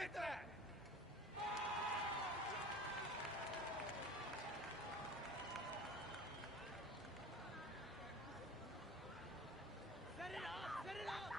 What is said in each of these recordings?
Hit that! Set it up! Set it up!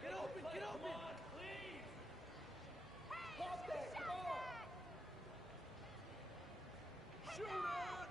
Get open! Come on, please! Pop that! Come on! Shoot it!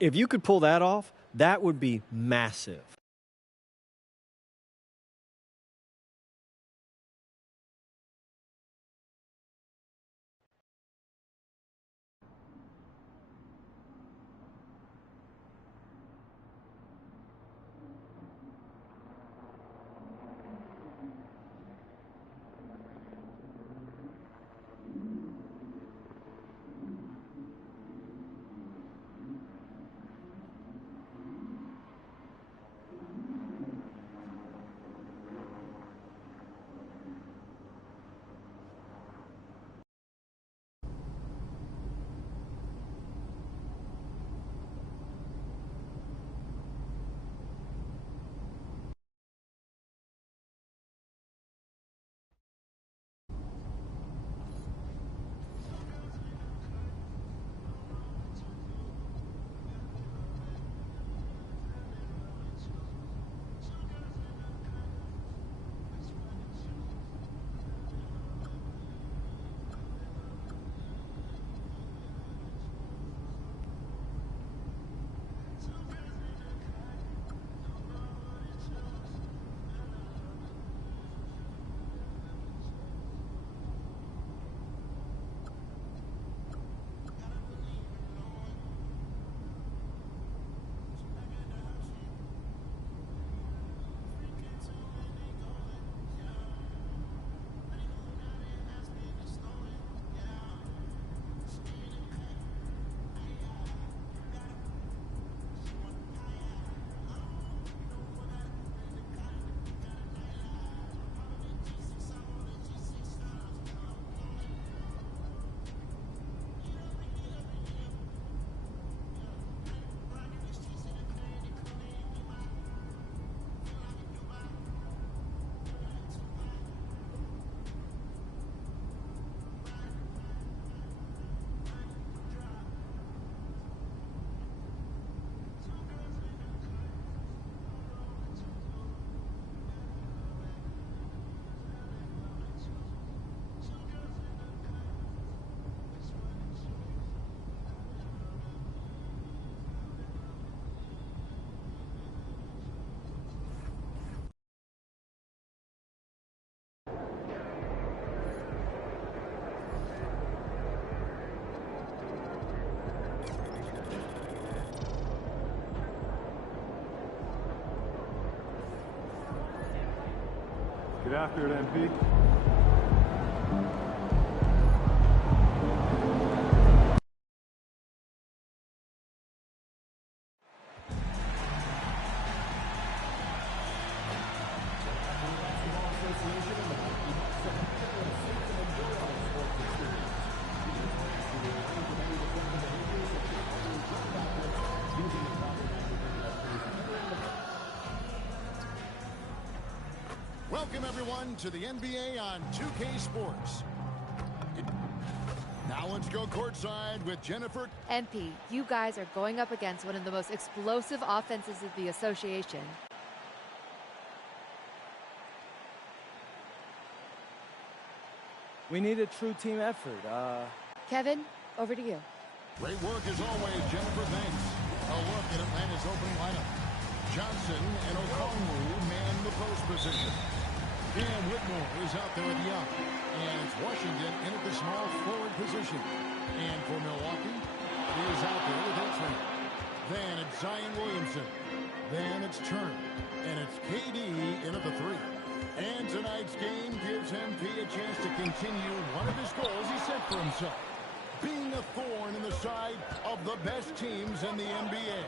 If you could pull that off, that would be massive. Get after it, MP. Welcome, everyone, to the NBA on 2K Sports. Now let's go courtside with Jennifer. MP, you guys are going up against one of the most explosive offenses of the association. We need a true team effort. Kevin, over to you. Great work as always, Jennifer. Thanks. A look at Atlanta's opening lineup. Johnson and Okongwu man the post position. Dan Whitmore is out there at Young. And it's Washington in at the small forward position. And for Milwaukee, he is out there with Entry. Then it's Zion Williamson. Then it's Turner. And it's KD in at the 3. And tonight's game gives MP a chance to continue one of his goals he set for himself. Being a thorn in the side of the best teams in the NBA.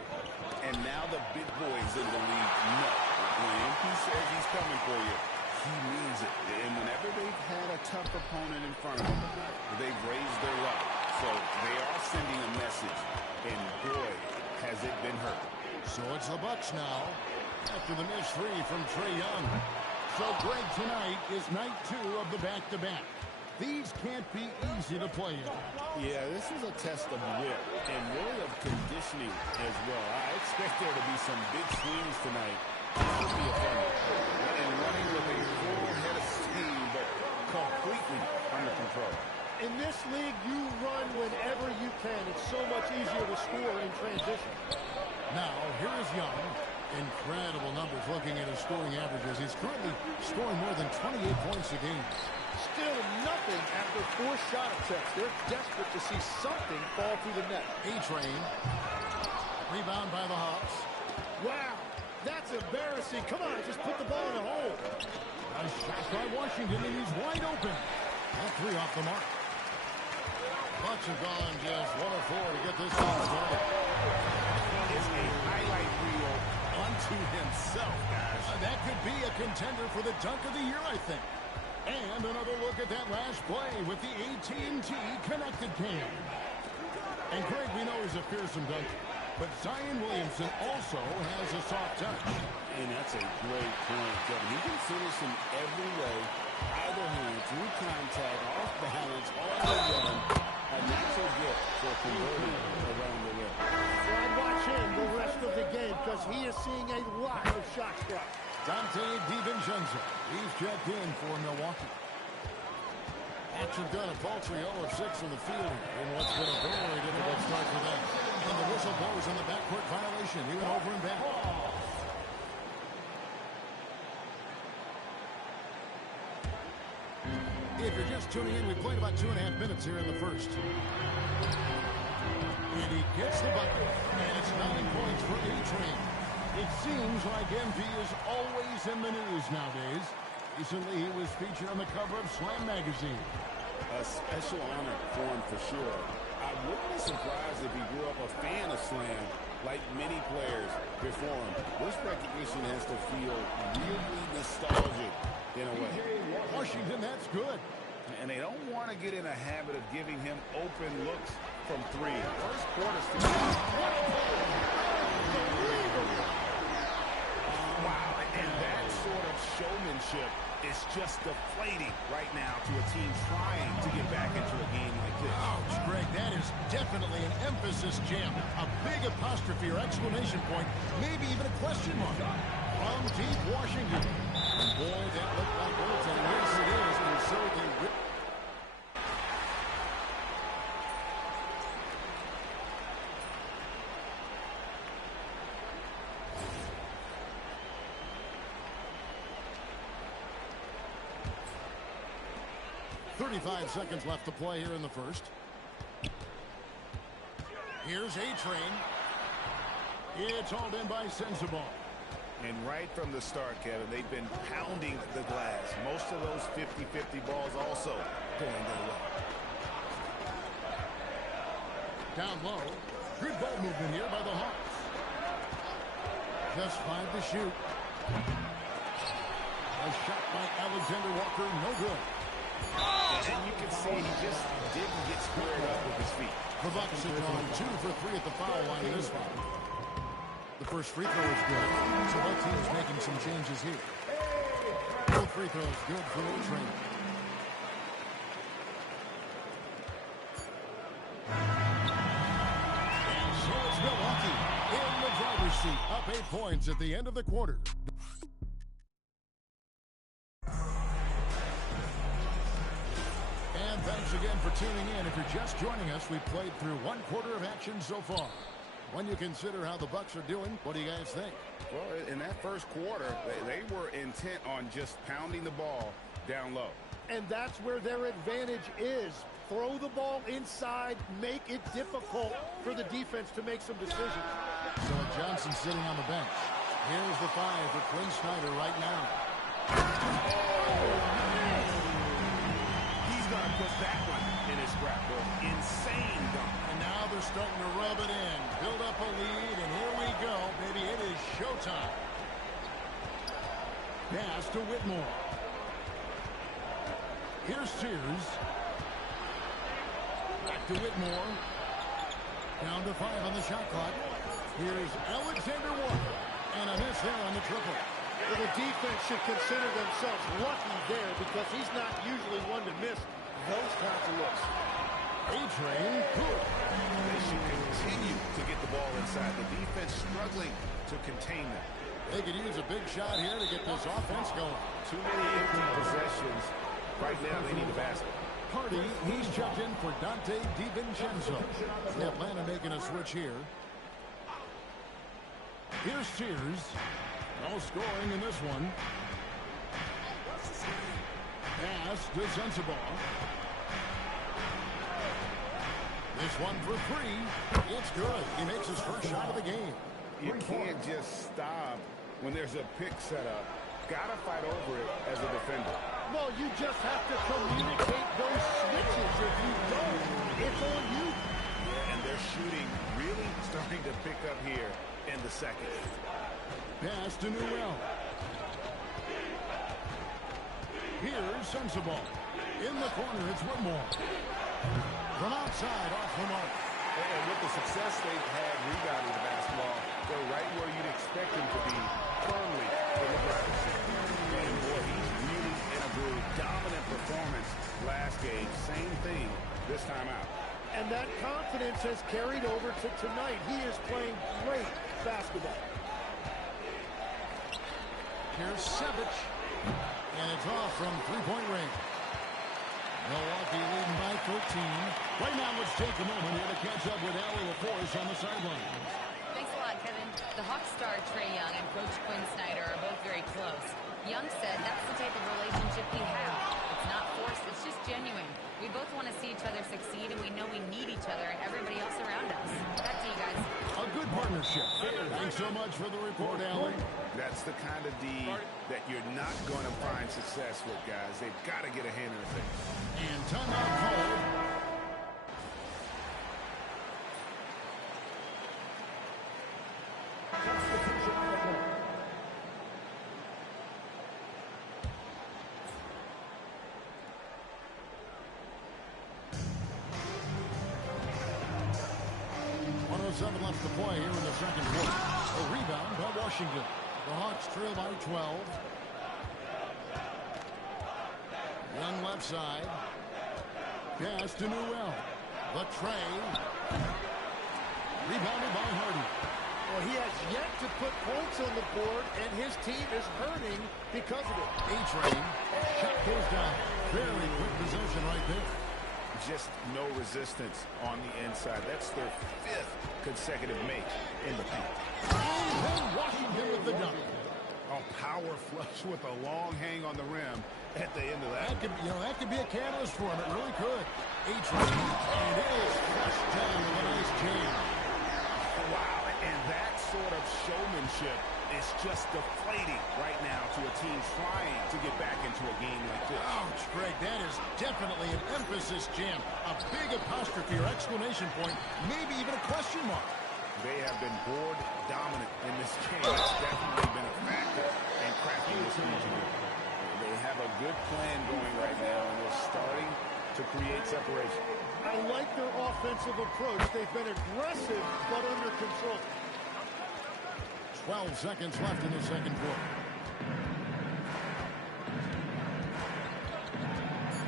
And now the big boys in the league know when MP says he's coming for you, he means it. And whenever they've had a tough opponent in front of them, they've raised their level. So they are sending a message. And boy, has it been heard. So it's the Bucks now after the missed 3 from Trae Young. So Greg, tonight is night 2 of the back-to-back. These can't be easy to play in. Yeah, this is a test of wit and really of conditioning as well. I expect there to be some big swings tonight. This will be a fun one. And running with a full head of steam, but completely under control. In this this league, you run whenever you can. It's so much easier to score in transition. Now, here is Young. Incredible numbers looking at his scoring averages. He's currently scoring more than 28 points a game. Still nothing after 4 shot attempts. They're desperate to see something fall through the net. A-Train. Rebound by the Hawks. Wow, that's embarrassing. Come on, just put the ball in the hole. Nice shot by Washington, and he's wide open. All 3 off the mark. Bucks have gone just 1 of 4 to get this game started. It's a highlight reel unto himself, guys. That could be a contender for the dunk of the year, I think. And another look at that last play with the AT&T connected cam. And Greg, we know he's a fearsome dunker, but Zion Williamson also has a soft touch. And that's a great point, Kevin. He can finish in every way, either hand, through contact, off balance, on the run. A natural gift for converting around the rim. I'd watch him the rest of the game because he is seeing a lot of shot clock. Dante DiVincenzo, he's checked in for Milwaukee. Hawks have got a paltry 0 of 6 from the field in what's been a very difficult start for them. And the whistle blows on the backcourt violation. He went over and back. If you're just tuning in, we played about 2.5 minutes here in the first. And he gets the bucket. And it's 9 points for A-Train. It seems like MP is always in the news nowadays. Recently, he was featured on the cover of Slam magazine. A special honor for him for sure. I wouldn't be surprised if he grew up a fan of Slam, like many players before him. This recognition has to feel really nostalgic in a way. Washington, that's good. And they don't want to get in a habit of giving him open looks from 3. First quarter's to wow, and that sort of showmanship is just deflating right now to a team trying to get back into a game like this. Ouch, Greg, that is definitely an emphasis jam. A big apostrophe or exclamation point, maybe even a question mark. From deep Washington. And boy, that looked like words, and yes, it is, and so they rip. .35 seconds left to play here in the first. Here's A-Train. It's hauled in by Sensabaugh. And right from the start, Kevin, they've been pounding the glass. Most of those 50-50 balls also going their way. Down low. Good ball movement here by the Hawks. Just 5 to shoot. A shot by Alexander Walker, no good. And you can see he just didn't get squared up with his feet. The Bucks have gone 2 for 3 at the foul line in this one. The first free throw is good, so that team's making some changes here. Both free throws good for A-Train. And so it's Milwaukee in the driver's seat, up 8 points at the end of the quarter. And thanks again for tuning in. If you're just joining us, we've played through 1 quarter of action so far. When you consider how the Bucks are doing, what do you guys think? Well, in that first quarter, they were intent on just pounding the ball down low. And that's where their advantage is. Throw the ball inside, make it difficult for the defense to make some decisions. So Johnson sitting on the bench. Here's the 5 for Quinn Snyder right now. He's going to put that one in his scrapbook. Insane dunk. And now they're starting to rub it in. Build up a lead, and here we go. Baby, it is showtime. Pass to Whitmore. Here's Sears. Back to Whitmore. Down to 5 on the shot clock. Here's Alexander Walker. And a miss there on the triple. Well, the defense should consider themselves lucky there because he's not usually one to miss those kinds of looks. A-Train, good. They should continue to get the ball inside. The defense struggling to contain them. They could use a big shot here to get this offense going. Too many empty possessions. Right now, they need a basket. Hardy, he's checked in for Dante DiVincenzo. Atlanta making a switch here. Here's Sears. No scoring in this one. Pass to Sensabaugh. This one for three. It's good. He makes his first shot of the game. You can't just stop when there's a pick set up. Gotta fight over it as a defender. Well, you just have to communicate those switches. If you don't, it's on you. Yeah, and their shooting really starting to pick up here in the second. Pass to Newell. Here's Sensabaugh. In the corner, it's Whitmore. From outside, off the mark. And with the success they've had rebounding the basketball, they're right where you'd expect them to be, firmly in the driver's seat. And boy, he's really in a groove. Dominant performance last game. Same thing this time out. And that confidence has carried over to tonight. He is playing great basketball. Here's Savage. And it's off from three-point range. Milwaukee leading by 13. Right now, let's take a moment here to catch up with Allie LaForce on the sideline. Thanks a lot, Kevin. The Hawks star Trae Young and Coach Quinn Snyder are both very close. Young said that's the type of relationship we have. It's not forced, it's just genuine. We both want to see each other succeed, and we know we need each other and everybody else around us. Back to you guys. A good partnership. Thanks so much for the report, Allie. That's the kind of D that you're not going to find success with, guys. They've got to get a hand in the face. And timeout called. Left to play here in the second quarter. A rebound by Washington. The Hawks trail by 12. Young left side. Pass to Newell. The Trae. Rebounded by Hardy. Well, he has yet to put points on the board, and his team is hurting because of it. A-Train. Shot goes down. Very quick possession right there. Just no resistance on the inside. That's their fifth consecutive make in the paint. And Washington with the dunk. A power flush with a long hang on the rim at the end of that. That could be a catalyst for him. It really could. A-Train. And it is flushed down with a nice jam. Wow, and that sort of showmanship is just deflating right now to a team trying to get back into a game like this. Ouch, Greg, that is definitely an emphasis jam. A big apostrophe or exclamation point, maybe even a question mark. They have been board dominant in this game. It's definitely been a factor in cracking this region. They have a good plan going right now, and they're starting to create separation. I like their offensive approach. They've been aggressive, but under control. 12 seconds left in the second quarter.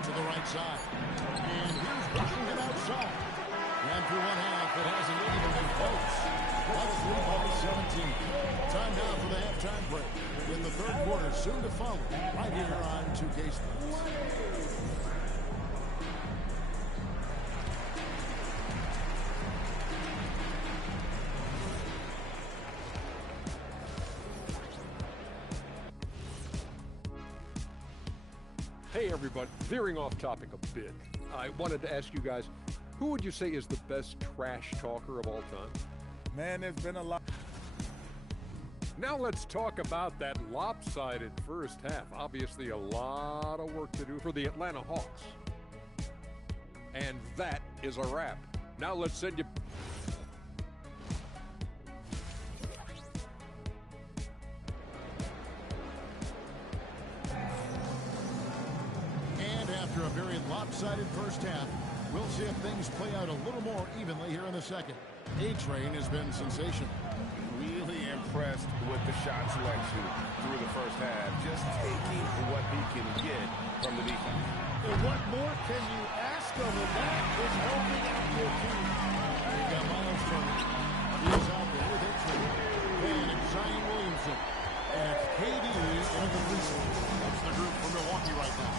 To the right side. And here's Washington outside. And through one half, it hasn't even been close. That's 3 by 17. Time now for the halftime break. In the third quarter, soon to follow, right here on 2K Sports. Hey everybody, veering off topic a bit, I wanted to ask you guys, who would you say is the best trash talker of all time? Man, there's been a lot. Now let's talk about that lopsided first half. Obviously a lot of work to do for the Atlanta Hawks. And that is a wrap. Now let's send you... After a very lopsided first half, we'll see if things play out a little more evenly here in the second. A-Train has been sensational. Really impressed with the shot selection through the first half. Just taking what he can get from the defense. And what more can you ask of him? That is helping out your team. You got Miles Turner. He's out there with A-Train. And Zion Williamson. And KD in the recent. That's the group for Milwaukee right now.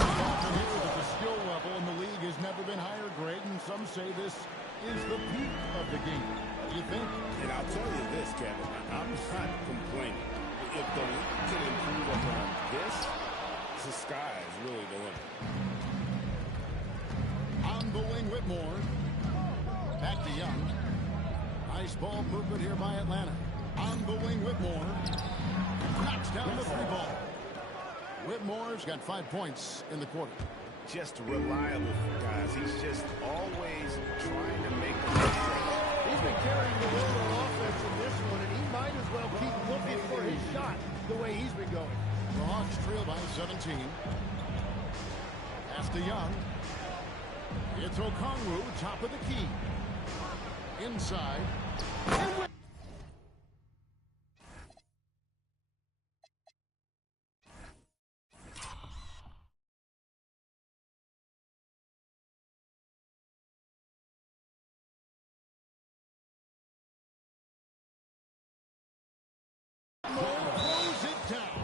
Often here that the skill level say this is the peak of the game. What do you think? And I'll tell you this, Kevin, I'm not complaining. If the league can improve upon this, the sky is really the limit. On the wing, Whitmore. Back to Young. Nice ball movement here by Atlanta. On the wing, Whitmore. Knocks down the three ball. Whitmore's got 5 points in the quarter. Just reliable, guys. He's just always trying to make the right play. He's been carrying the load on offense in this one, and he might as well keep looking for his shot the way he's been going. The Hawks trail by 17. Pass to Young. It's Okongwu, top of the key. Inside. Throws it down.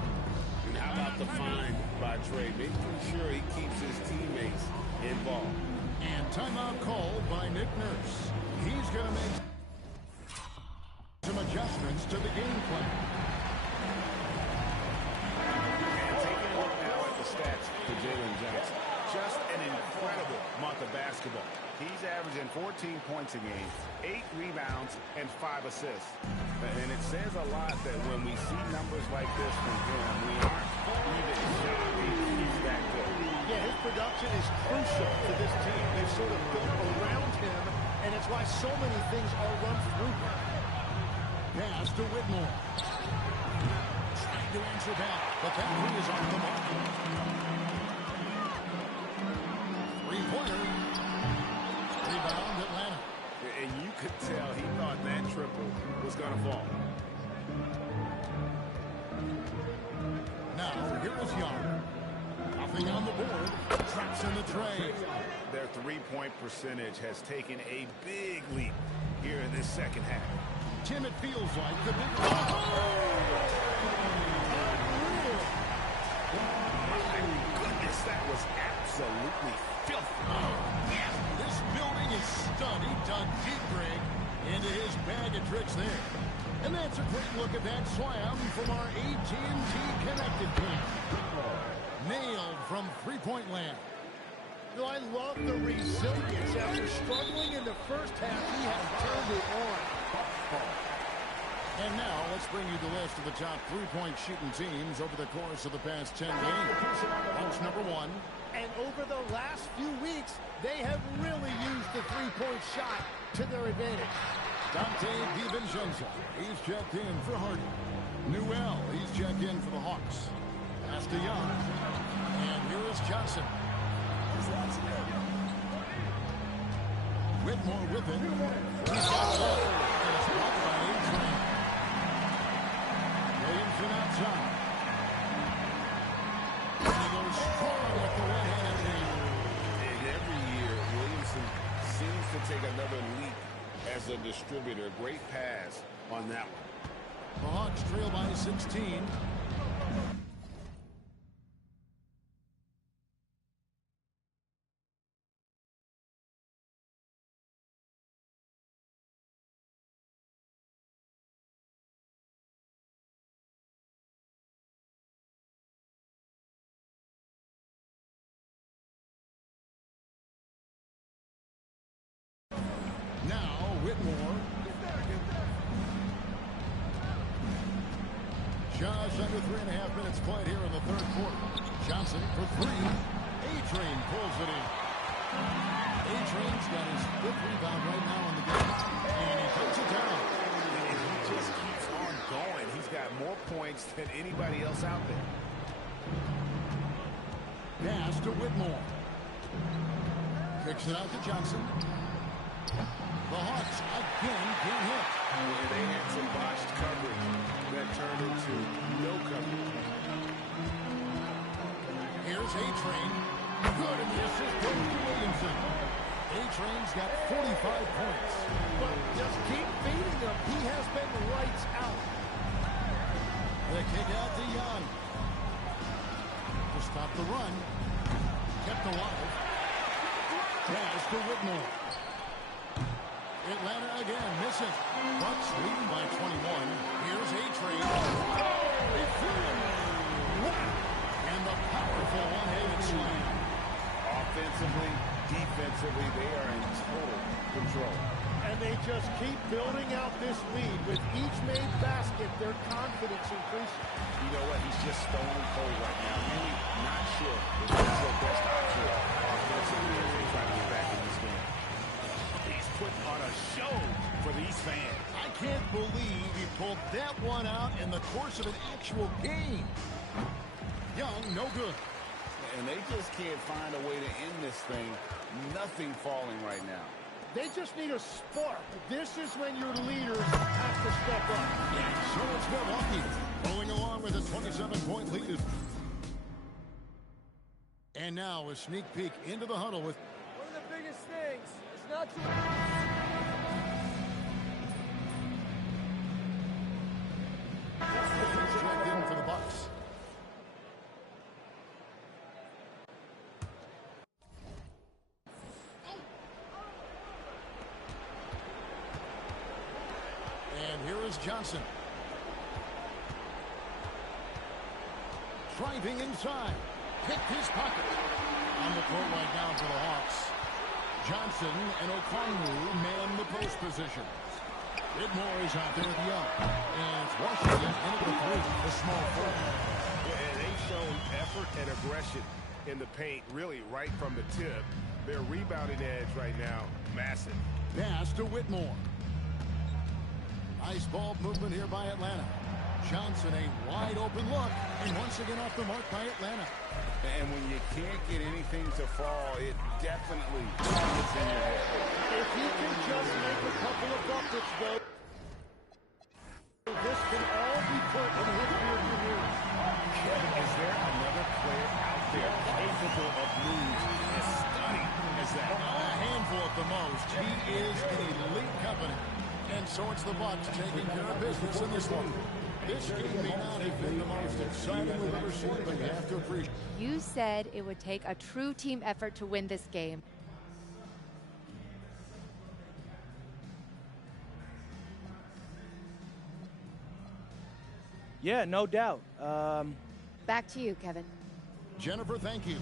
And how about the find by Trey, making sure he keeps his teammates involved. And timeout called by Nick Nurse. He's going to make some adjustments to the game plan. And taking a look now at the stats for Jalen Johnson. Just an incredible month of basketball. He's averaging 14 points a game, 8 rebounds, and 5 assists. And it says a lot that when we see numbers like this from him, we aren't even shocked he's that good. Yeah, his production is crucial to this team. They've sort of built around him, and it's why so many things are run through him. Pass to Whitmore. Trying to answer back, but that one is off the mark. Three-pointer. Rebound Atlanta. And you could tell he thought that triple was going to fall. Now, here is Young. Nothing on the board. Traps in the tray. Their three-point percentage has taken a big leap here in this second half. Tim, it feels like the big one. My goodness, that was absolutely filthy. This building is stunned. He dug deep, Greg, into his bag of tricks there. And that's a great look at that slam from our AT&T Connected team. Nailed from three-point land. You know, I love the resilience. After struggling in the first half, he has turned it on. And now let's bring you the list of the top three-point shooting teams over the course of the past 10 games. Bucks number 1. And over the last few weeks, they have really used the three-point shot to their advantage. Dante DiVincenzo, he's checked in for Hardy. Newell, he's checked in for the Hawks. Pass to Young. And here is Johnson. Whitmore with it. He's got it up. And it's blocked by A-Train. Williamson outside. And he goes strong with the one-handed lead. And every year, Williamson seems to take another leap as a distributor. Great pass on that one. The Hawks trail by 16. Now, Whitmore. Just under 3.5 minutes played here in the third quarter. Johnson for 3. A-Train pulls it in. A-Train's got his 5th rebound right now in the game. And he puts it down. And he just keeps on going. He's got more points than anybody else out there. Pass to Whitmore. Kicks it out to Johnson. The Hawks again can't hit. And they had some botched coverage that turned into no coverage. Here's A-Train. Good, and the assist goes to Williamson. A-Train's got 45 points. But just keep feeding him. He has been lights out. The kick out to Young. To stop the run. Kept alive. Pass to Whitmore. Atlanta again, missing. Bucks leading by 21. Here's A-Train. And the powerful one-handed slam. Offensively, defensively, they are in total control. And they just keep building out this lead. With each made basket, their confidence increases. You know what? He's just stone cold right now. Really not sure if he's their best option offensively as they try to get back in this game. He's putting on a show for these fans. I can't believe he pulled that one out in the course of an actual game. Young, no good. And they just can't find a way to end this thing. Nothing falling right now. They just need a spark. This is when your leaders have to step up. So it's Milwaukee rolling along with a 27-point lead. And now a sneak peek into the huddle with One of the biggest things is not to... checked in for the Bucks. And here is Johnson. Driving inside. Picked his pocket. On the court right now for the Hawks. Johnson and Okongwu man the post position. Whitmore is out there at the up. And it's Washington into the three. The small forward. And they've shown effort and aggression in the paint, really right from the tip. Their rebounding edge right now, massive. Pass to Whitmore. Nice ball movement here by Atlanta. Johnson, a wide open look. And once again off the mark by Atlanta. And when you can't get anything to fall, it definitely gets in your head. If he can just make a couple of buckets, though, this can all be put in his rearview mirror. Kevin, is there another player out there capable of moves as stunning as that? A handful at the most. He is in elite company. And so it's the Bucks taking care of business in this one. This game may not have been the most exciting we've ever seen, but you have to appreciate. You said it would take a true team effort to win this game. Yeah, no doubt. Back to you, Kevin. Jennifer, thank you.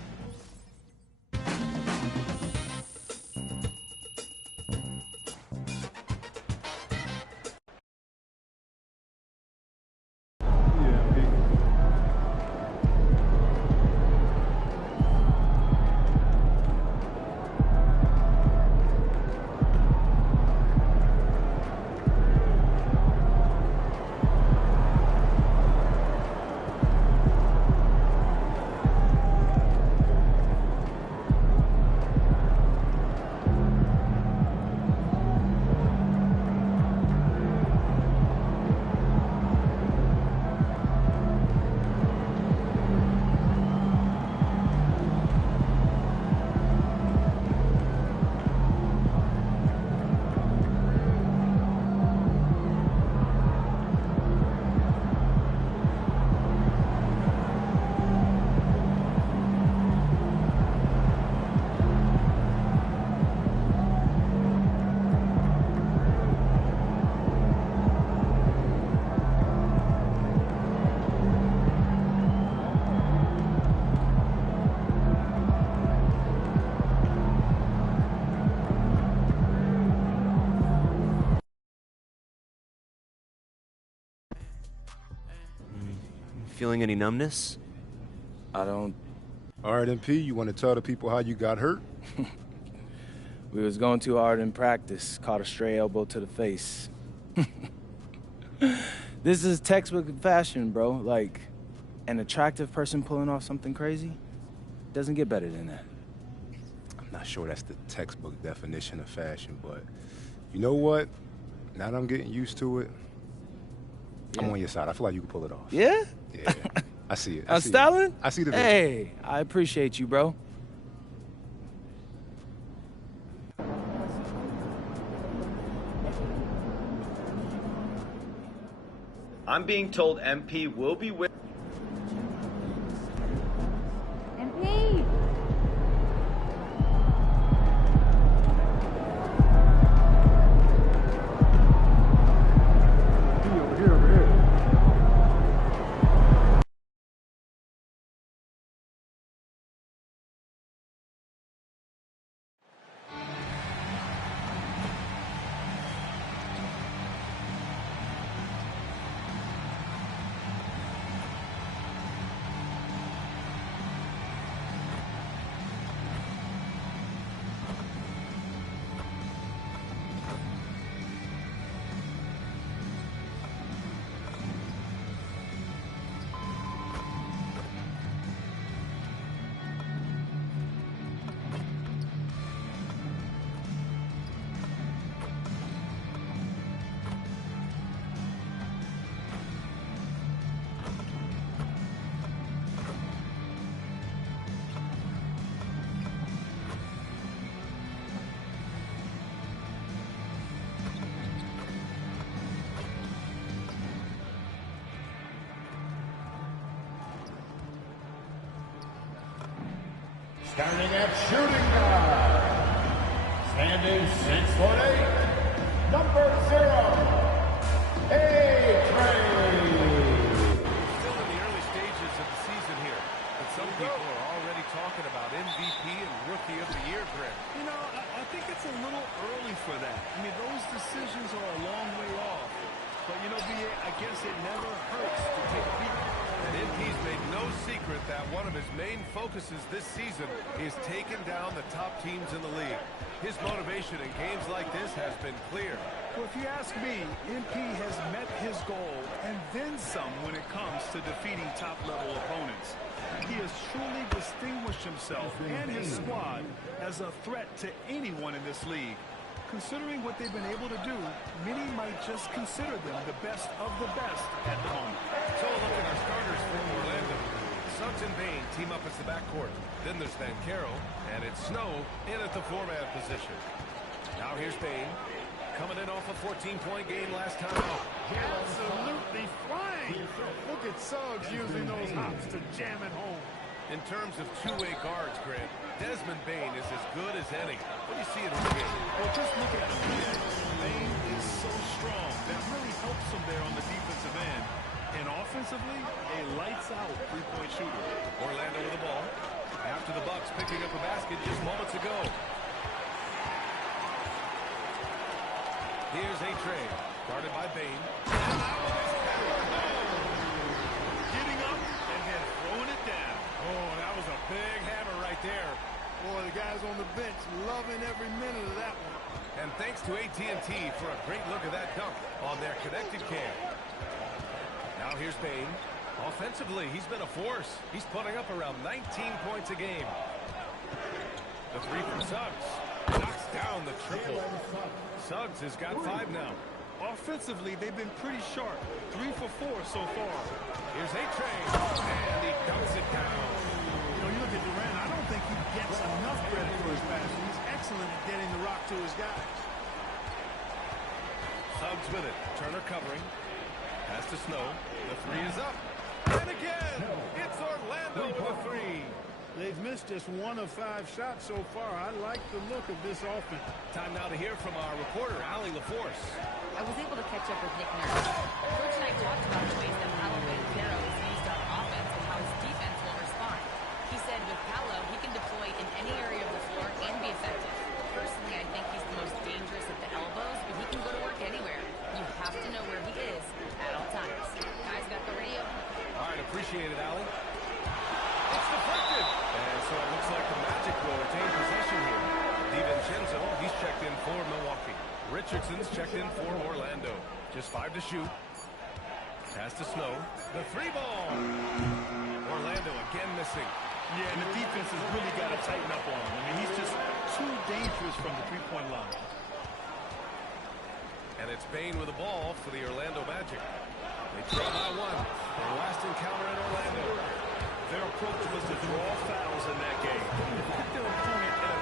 Feeling any numbness? I don't. All right, MP, you want to tell the people how you got hurt? We was going too hard in practice. Caught a stray elbow to the face. This is textbook fashion, bro. Like, an attractive person pulling off something crazy doesn't get better than that. I'm not sure that's the textbook definition of fashion, but you know what? Now that I'm getting used to it, I'm on your side. I feel like you can pull it off. Yeah? Yeah. I see it. I'm styling? I see the vision. Hey, I appreciate you, bro. I'm being told MP will be with... MP! Starting at shooting guard, standing 6'8", number 0, A-Train. Still in the early stages of the season here, but some people are already talking about MVP and Rookie of the Year, Greg. You know, I think it's a little early for that. I mean, those decisions are a long way off. But, you know, B.A., I guess it never hurts to take a peek. And MP's made no secret that one of his main focuses this season is taking down the top teams in the league. His motivation in games like this has been clear. Well, if you ask me, MP has met his goal and then some when it comes to defeating top-level opponents. He has truly distinguished himself and his squad as a threat to anyone in this league. Considering what they've been able to do, many might just consider them the best of the best at the moment. So a look at our starters for Orlando. Suggs and Bane team up as the backcourt. Then there's Banchero, and it's Snow in at the 4-man position. Now here's Bane, coming in off a 14-point game last time out. Absolutely flying! Look at Suggs using those hops to jam it home. In terms of two-way guards, Grant, Desmond Bane is as good as any. What do you see in his game? Well, just look at him. Bane is so strong. That really helps him there on the defensive end. And offensively, a lights-out three-point shooter. Orlando with the ball. After the Bucks picking up a basket just moments ago. Here's A-Train, guarded by Bane. Getting up and then throwing it down. Oh, that was a big hammer right there. Boy, the guys on the bench loving every minute of that one. And thanks to AT&T for a great look at that dunk on their connected cam. Now here's Bane. Offensively, he's been a force. He's putting up around 19 points a game. The three from Suggs knocks down the triple. Suggs has got 5 now. Offensively, they've been pretty sharp. 3 for 4 so far. Here's A-Train, and he dunks it down. You know, you look at Durant, I don't think he gets enough credit for his passing. He's excellent at getting the rock to his guys. Suggs with it. Turner covering. Pass to Snow. The 3 is up. And again, it's Orlando with a 3. They've missed just 1 of 5 shots so far. I like the look of this offense. Time now to hear from our reporter, Allie LaForce. I was able to catch up with Nick Nurse. Coach and I talked about the ways that Paolo Banchero is used on offense and how his defense will respond. He said with Paolo, he can deploy in any area of the floor and be effective. Personally, I think he's the most dangerous at the elbows, but he can go to work anywhere. You have to know where he is at all times. Guys got the radio? All right, appreciate it, Allie. It's deflected. And so it looks like the Magic will retain possession here. DiVincenzo, he's checked in for Milwaukee. Richardson's checked in for Orlando. Just 5 to shoot. Pass to Snow. The 3-ball. Orlando again missing. Yeah, and the defense has really got to tighten up on him. I mean, he's just too dangerous from the three-point line. And it's Bane with the ball for the Orlando Magic. They trail by 1. Their last encounter in Orlando. Their approach was to draw fouls in that game. Put their opponent in a...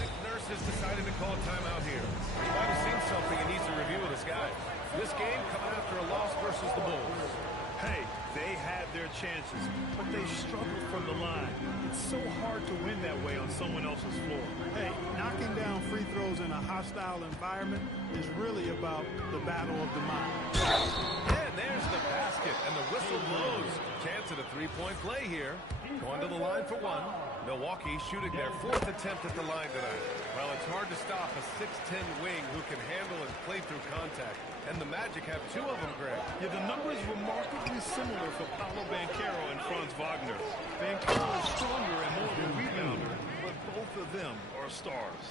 Nick Nurse has decided to call a timeout here. He might have seen something and needs a review with his guys. This game coming after a loss versus the Bulls. Hey, they had their chances, but they struggled from the line. It's so hard to win that way on someone else's floor. Hey, knocking down free throws in a hostile environment is really about the battle of the mind. And there's the basket, and the whistle blows. Chance at a three-point play here. Going to the line for 1. Milwaukee shooting their 4th attempt at the line tonight. Well, it's hard to stop a 6'10 wing who can handle and play through contact. And the Magic have 2 of them, Greg. Yeah, the number is remarkably similar for Paolo Banchero and Franz Wagner. Banchero is stronger and more of a rebounder, but both of them are stars.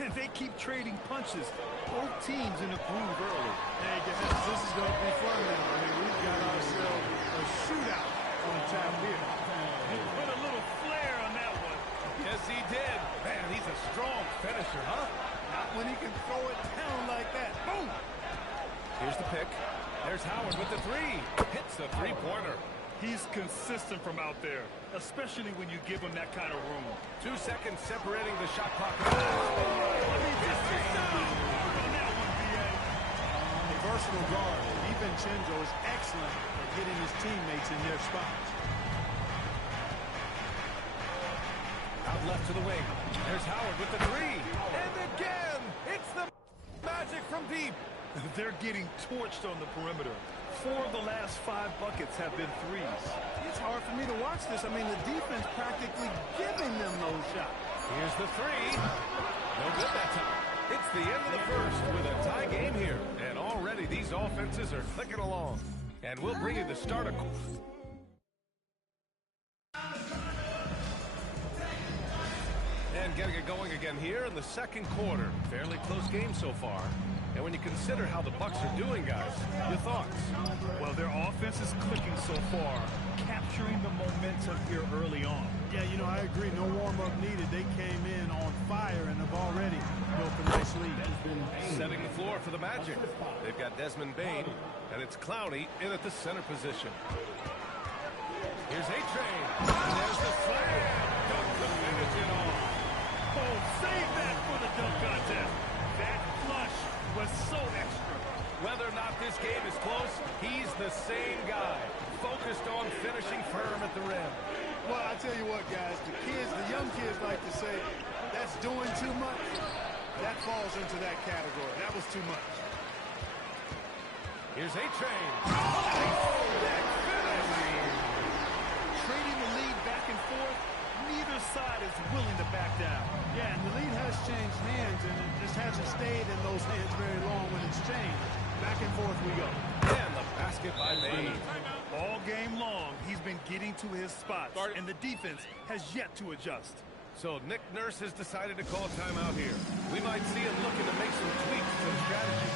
They keep trading punches. Both teams in a groove early. Hey, guys, this is going to be fun now. I mean, we've got ourselves a shootout on tap here. He put a little flair on that one. Yes, he did. Man, he's a strong finisher, huh? Not when he can throw it down like that. Boom! Here's the pick. There's Howard with the 3. Hits the three-pointer. He's consistent from out there, especially when you give him that kind of room. 2 seconds separating the shot clock. Let me just take down on that one, B.A. versatile guard. DiVincenzo is excellent at getting his teammates in their spots. Out left to the wing. There's Howard with the three. And again, it's the Magic from deep. They're getting torched on the perimeter. 4 of the last 5 buckets have been threes. It's hard for me to watch this. I mean, the defense practically giving them those shots. Here's the three. No good that time. It's the end of the first with a tie game here. And already these offenses are clicking along. And we'll bring you the start of... And getting it going again here in the second quarter. Fairly close game so far. And when you consider how the Bucks are doing, guys, your thoughts? Well, their offense is clicking so far, capturing the momentum here early on. Yeah, you know, I agree. No warm-up needed. They came in on fire and have already built a nice lead. Setting the floor for the Magic. They've got Desmond Bane, and it's Clowney in at the center position. Here's A-Train. There's the slam. Dunk to finish it off. Oh, save that for the dunk contest. That flush was so extra. Whether or not this game is close, he's the same guy, focused on finishing firm at the rim. Well, I tell you what, guys, the young kids like to say, that's doing too much. That falls into that category. That was too much. Here's A-Train. Trading the lead back and forth, neither side is willing to back down. Yeah, and the lead has changed hands, and it just hasn't stayed in those hands very long when it's changed. Back and forth we go. And the basket by Bane. All game long, he's been getting to his spots, and the defense has yet to adjust. So Nick Nurse has decided to call a timeout here. We might see him looking to make some tweaks to the strategy.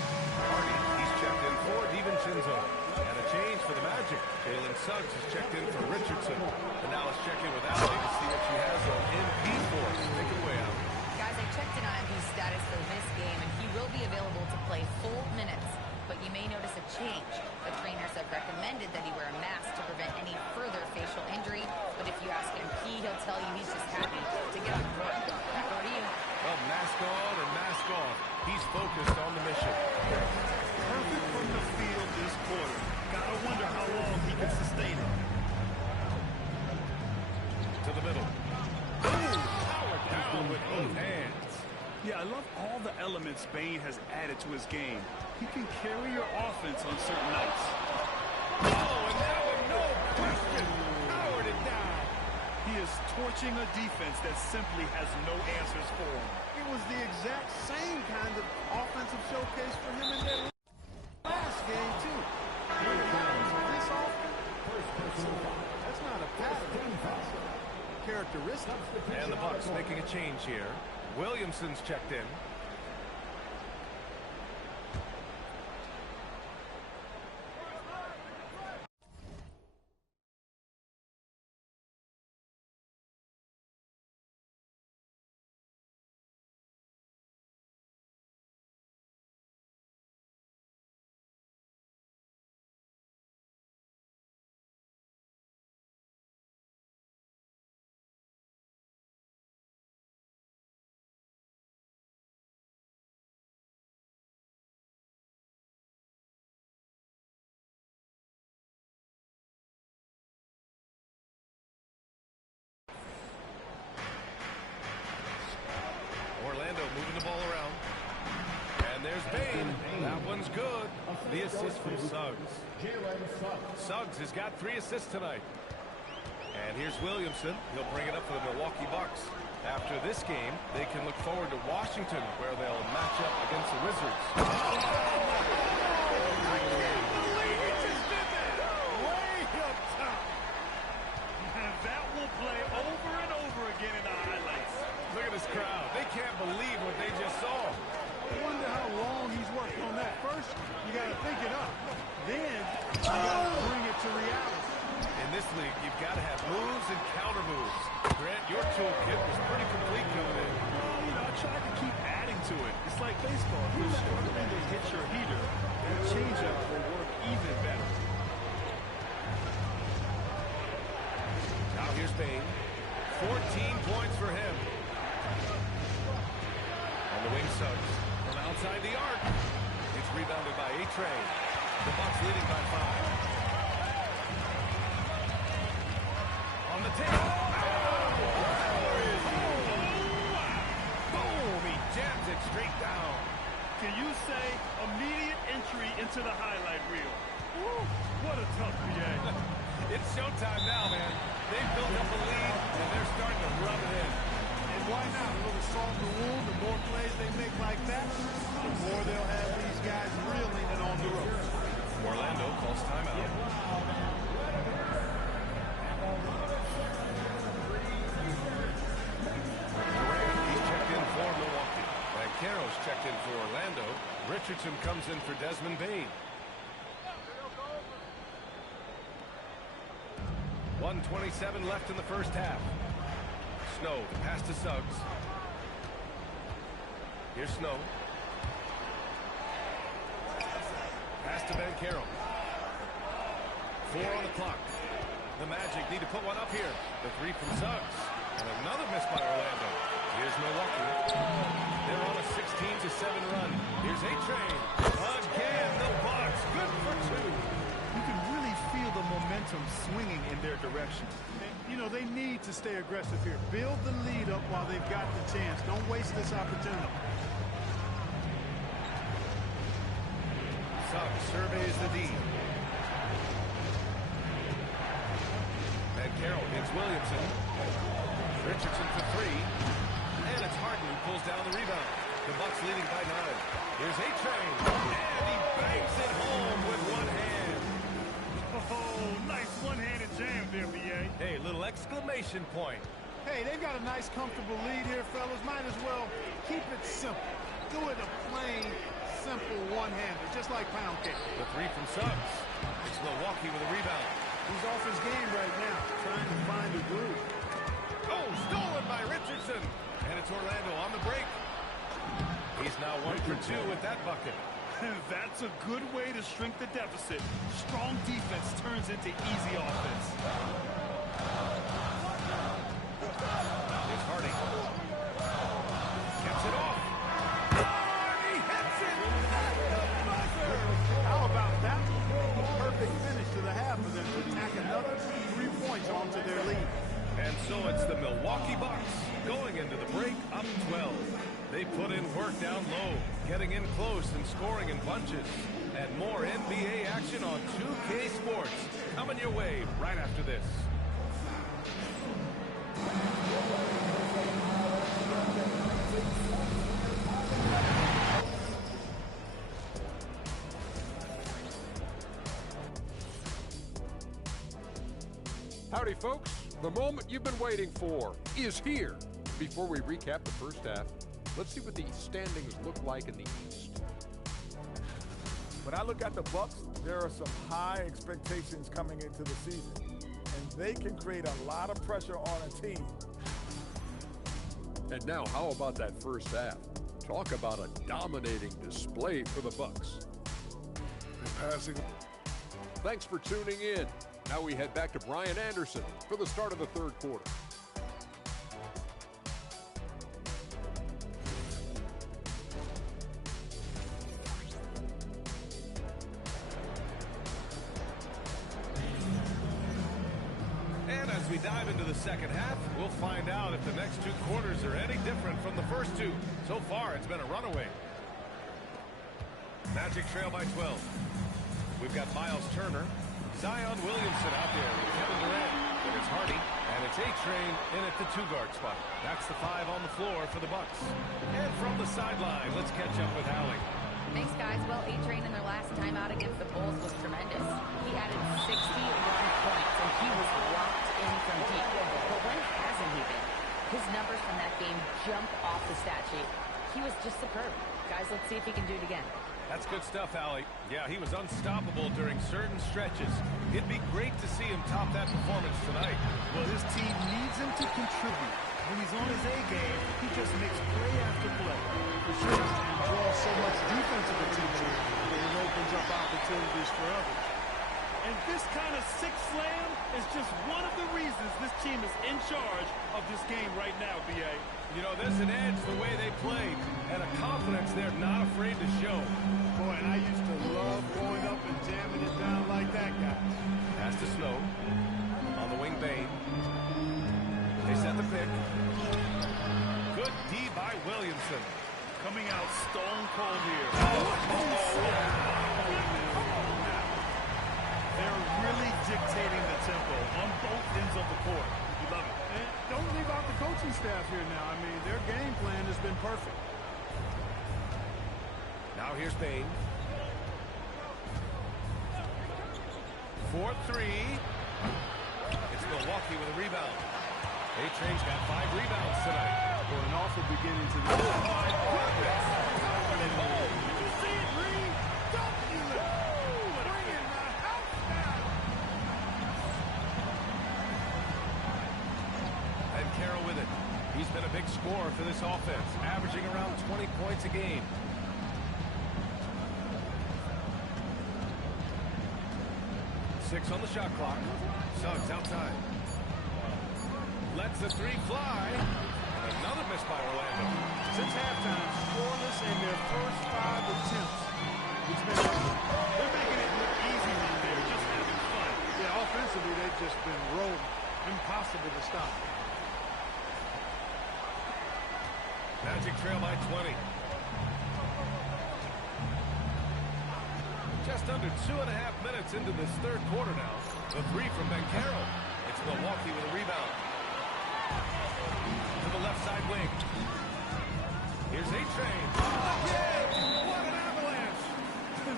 Hardy, he's checked in for DiVincenzo. And a change for the Magic. Jalen Suggs has checked in for Richardson. And now let's check in with Allie to see what she has on MP for us. Take it away, Allie. Guys, I checked in on MP's status for this game, and he will be available to play full minutes. But you may notice a change. The trainers have recommended that he wear a mask to prevent any further facial injury. But if you ask MP, he'll tell you he's just happy to get on court. Over to you. Well, mask on or mask off, he's focused on the mission. Perfect from the field this quarter. Gotta wonder how long he can sustain it. To the middle. Boom! Power down with both hands. Yeah, I love all the elements Bane has added to his game. He can carry your offense on certain nights. Oh, and now with no question, powered it down. He is torching a defense that simply has no answers for him. It was the exact same kind of offensive showcase for him in their last game, too. This often, that's not a pattern. Characteristic. And the Bucks making a change here. Williamson's checked in. Orlando moving the ball around. And there's Bane. That one's good. The assist from Suggs. Suggs has got 3 assists tonight. And here's Williamson. He'll bring it up for the Milwaukee Bucks. After this game, they can look forward to Washington, where they'll match up against the Wizards. I can't believe he just did that! Way up top. And that will play over and over again in the highlights. Look at this crowd. They can't believe what they just saw. I wonder how long he's worked on that. First, you got to think it up. Then, you got to bring it to reality. In this league, you've got to have moves and counter moves. Grant, your toolkit was pretty complete coming in. Well, you know, I tried to keep adding to it. It's like baseball. If you're struggling to hit your heater, that changeup will work even better. Now here's Bane. 14 points for him. On the wing, Suggs. From outside the arc. It's rebounded by A-Train. The Bucks leading by 5. On the table. Boom! He jams it straight down. Can you say immediate entry into the highlight reel? Woo, what a tough PA. It's showtime now, man. They've built up a lead, and they're starting to rub it in. And why not? A little salt in the wound. The more plays they make like that, the more they'll have these guys reeling and on the road. Orlando calls timeout. Durant, he's checked in for Milwaukee. Banchero's checked in for Orlando. Richardson comes in for Desmond Bane. 1:27 left in the first half. Snow, the pass to Suggs. Here's Snow. Pass to Banchero. 4 on the clock. The Magic need to put one up here. The 3 from Suggs. And another miss by Orlando. Here's Milwaukee. They're on a 16-7 run. Here's A-Train. Again, the Bucks. Good for 2. You can really feel the momentum swinging in their direction. You know, they need to stay aggressive here. Build the lead up while they've got the chance. Don't waste this opportunity. Suggs surveys the D. Banchero hits Williamson. Richardson for 3. And it's Harden who pulls down the rebound. The Bucks leading by 9. Here's A-Train. And he bangs it home with one hand. Oh, nice one-handed jam there, B.A. Hey, little exclamation point. Hey, they've got a nice, comfortable lead here, fellas. Might as well keep it simple. Do it a plain, simple one-hander, just like pound cake. The 3 from Suggs. It's Milwaukee with a rebound. He's off his game right now, trying to find a groove. Oh, stolen by Richardson. And it's Orlando on the break. He's now 1 for 2 with that bucket. That's a good way to shrink the deficit. Strong defense turns into easy offense. Here's Hardy. Gets it off. And he hits it at the buzzer. How about that? A perfect finish to the half for them to tack another 3 points onto their lead. And so it's the Milwaukee Bucks going into the break up 12. They put in work down low, getting in close and scoring in bunches. And more NBA action on 2K Sports coming your way right after this. Howdy, folks. The moment you've been waiting for is here. Before we recap the first half, let's see what the standings look like in the East. When I look at the Bucks, there are some high expectations coming into the season, and they can create a lot of pressure on a team. And now, how about that first half? Talk about a dominating display for the Bucks. Passing. Thanks for tuning in. Now we head back to Brian Anderson for the start of the third quarter. And as we dive into the second half, we'll find out if the next 2 quarters are any different from the first 2. So far, it's been a runaway. Magic trail by 12. We've got Miles Turner. Zion Williamson out there with Kevin Durant. There's Hardy, and it's A-Train in at the 2-guard spot. That's the 5 on the floor for the Bucks. And from the sideline, let's catch up with Allie. Thanks, guys. Well, A-Train in their last time out against the Bulls was tremendous. He added 61 points, and he was locked in from deep. But when hasn't he been? His numbers from that game jump off the stat sheet. He was just superb. Guys, let's see if he can do it again. That's good stuff, Allie. Yeah, he was unstoppable during certain stretches. It'd be great to see him top that performance tonight. Well, his team needs him to contribute. When he's on his A game, he just makes play after play. For sure, and draws so much defensive attention that it opens up opportunities for others. And this kind of six slam is just one of the reasons this team is in charge of this game right now, B.A. You know, there's an edge the way they play, and a confidence they're not afraid to show. Boy, and I used to love going up and jamming it down like that, guys. Pass to Snow. On the wing, Bain. They set the pick. Good D by Williamson. Coming out stone cold here. They're really dictating the tempo on both ends of the court. You love it. And don't leave out the coaching staff here now. I mean, their game plan has been perfect. Now here's Bain. 4-3. It's Milwaukee with a rebound. A-Train's got 5 rebounds tonight. For an awful beginning to the Oh, my goodness! Did you see it, Reed? W! Bringing the house down! And Carroll with it. He's been a big scorer for this offense, averaging around 20 points a game. Six on the shot clock. Suggs outside. Lets the three fly. And another miss by Orlando. Since halftime, scoreless in their first 5 attempts. They're making it look easy when they're just having fun. Yeah, offensively, they've just been rolling. Impossible to stop. Magic trail by 20. Just under 2.5 minutes into this third quarter now. The three from Banchero. It's Milwaukee with a rebound. To the left side wing. Here's A-Train. Again! What an avalanche!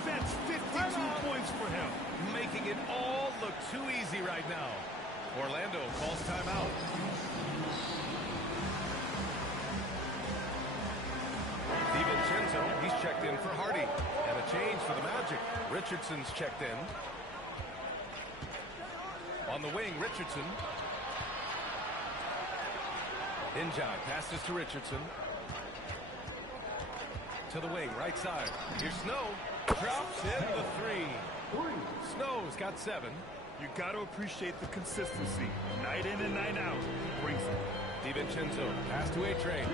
That's 52 points for him. Making it all look too easy right now. Orlando calls timeout. DiVincenzo, he's checked in for Hardy. And a change for the Magic. Richardson's checked in. On the wing, Richardson. Njai passes to Richardson. To the wing, right side. Here's Snow. Drops in the three. Snow's got 7. You got to appreciate the consistency. Night in and night out. He brings it. DiVincenzo, pass to A-Train.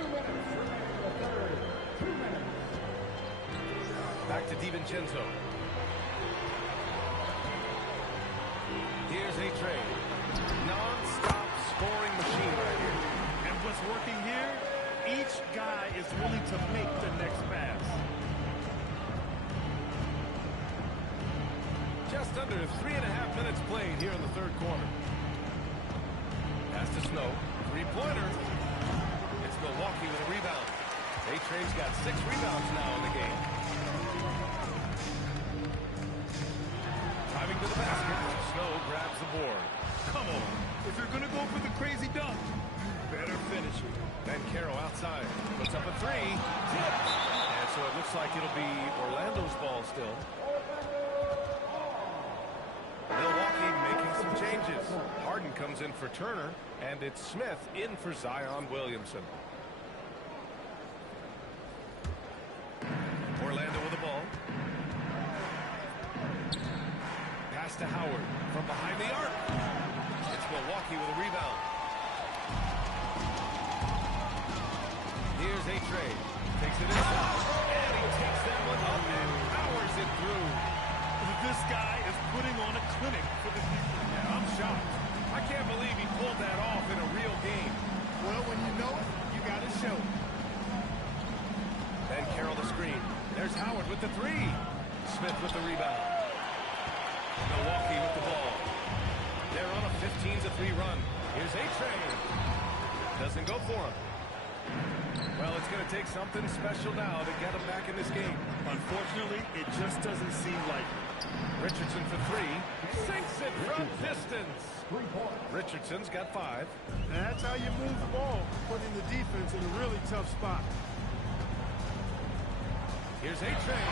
Back to DiVincenzo. Here's A-Train. Non-stop scoring machine right here. And what's working here? Each guy is willing to make the next pass. Just under 3.5 minutes played here in the third quarter. Pass to Snow. Three-pointer. It's Milwaukee with a rebound. A-Train's got 6 rebounds now in the game. Driving to the basket. Snow grabs the board. Come on. If you're going to go for the crazy dunk, you better finish it. Banchero outside. Puts up a 3. Tipped. And so it looks like it'll be Orlando's ball still. Milwaukee making some changes. Harden comes in for Turner, and it's Smith in for Zion Williamson. Orlando with the ball. Pass to Howard from behind the arc. It's Milwaukee with a rebound. Here's A-Train. Takes it inside. And he takes that one up and powers it through. This guy is putting on a clinic for the people. Yeah, I'm shocked. I can't believe he pulled that off in a real game. Well, when you know it, you got to show it. And Carroll the screen. There's Howard with the 3. Smith with the rebound. Milwaukee with the ball. They're on a 15-3 run. Here's A-Train. Doesn't go for him. Well, it's going to take something special now to get him back in this game. Unfortunately, it just doesn't seem like it. Richardson for 3. Sinks it from distance. Richardson's got 5. And that's how you move the ball, putting the defense in a really tough spot. Here's A-Train.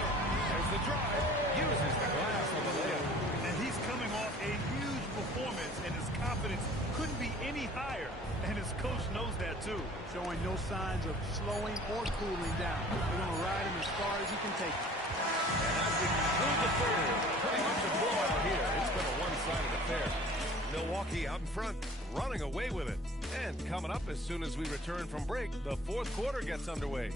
There's the drive. Uses the glass on the layup. And he's coming off a huge performance, and his confidence couldn't be any higher. And his coach knows that, too. Showing no signs of slowing or cooling down. They're going to ride him as far as he can take it. And that's Racing through the third. Pretty much a blowout here. It's been a one-sided affair. Milwaukee out in front, running away with it. And coming up as soon as we return from break, the fourth quarter gets underway.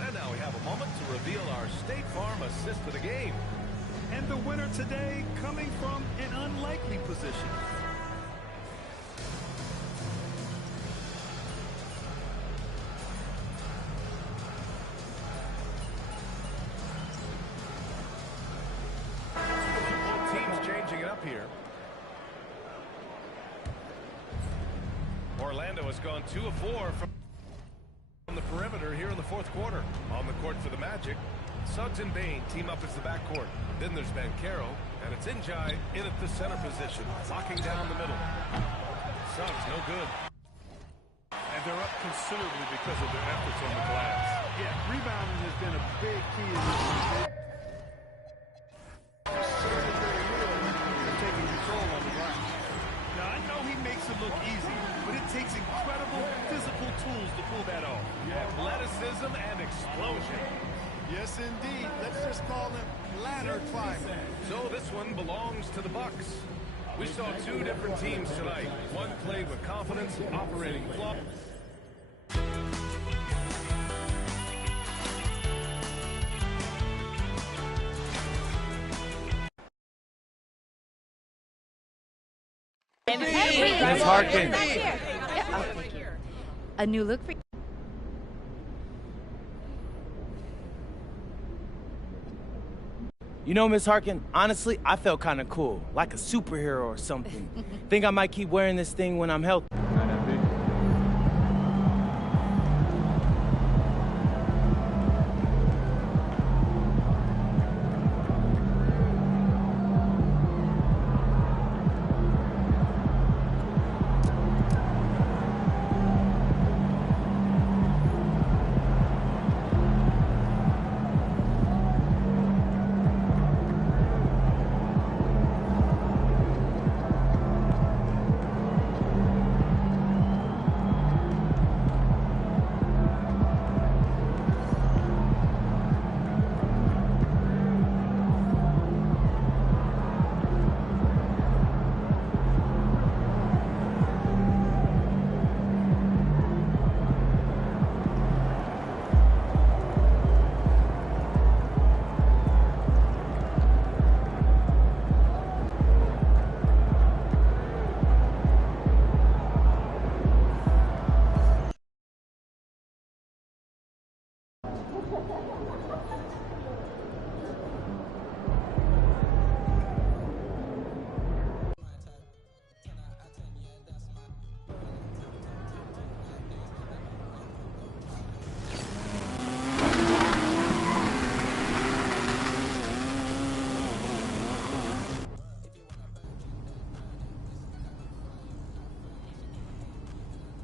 And now we have a moment to reveal our State Farm assist of the game. And the winner today coming from an unlikely position. Both teams changing it up here. Orlando has gone 2 of 4 from the perimeter here in the fourth quarter. On the court for the Magic, Suggs and Bane team up as the backcourt. Then there's Banchero, and it's Njai in at the center position, locking down the middle. Suggs, no good. And they're up considerably because of their efforts on the glass. Yeah, rebounding has been a big key in this game. They're taking control on the glass. Now, I know he makes it look easy, but it takes incredible physical tools to pull that off. Athleticism and explosion. Yes, indeed. Let's just call him ladder climbing. So this one belongs to the Bucks. We saw 2 different teams tonight. One played with confidence, operating flop. Miss Harkin. Oh, thank you. A new look for you. You know, Miss Harkin, honestly, I felt kind of cool, like a superhero or something. Think I might keep wearing this thing when I'm healthy.